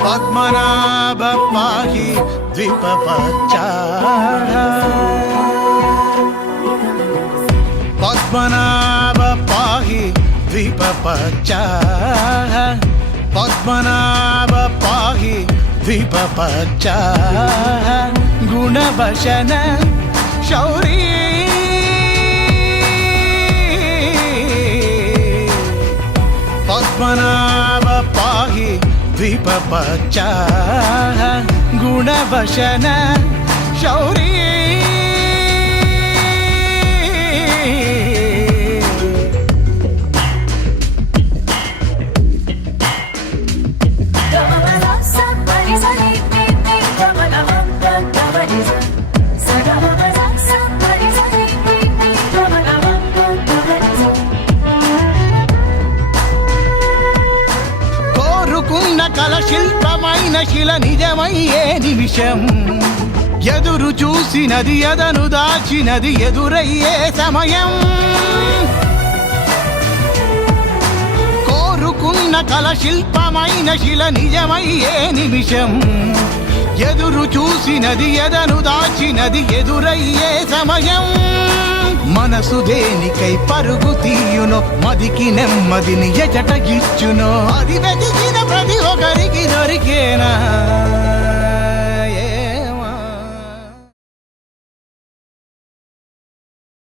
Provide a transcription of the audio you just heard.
పద్మనాభ పాహి ద్విపపచ్చా పద్మనాభ పాహి ద్విపపచ్చా పద్మనాభ పాహి ద్విపపచ్చా గుణభషణ శౌరీ పద్మనాభ పాహి ద్విపపచ్చా గుణభషణ శౌరీ కల శిల్పమైన శిల నిజమయ్యే నిమిషం ఎదురు చూసినది ఎదను దాచినది ఎదురయ్యే సమయం కోరుకున్న కల శిల్పమైన శిల నిజమయ్యే నిమిషం ఎదురు చూసినది ఎదను దాచినది ఎదురయ్యే సమయం మనసు దేనికై పరుగు తీయునో మదికి నెమ్మదిని ఎజట ఇచ్చునో అది వెతికిన ప్రతి ఒక్కరికి దొరికేనా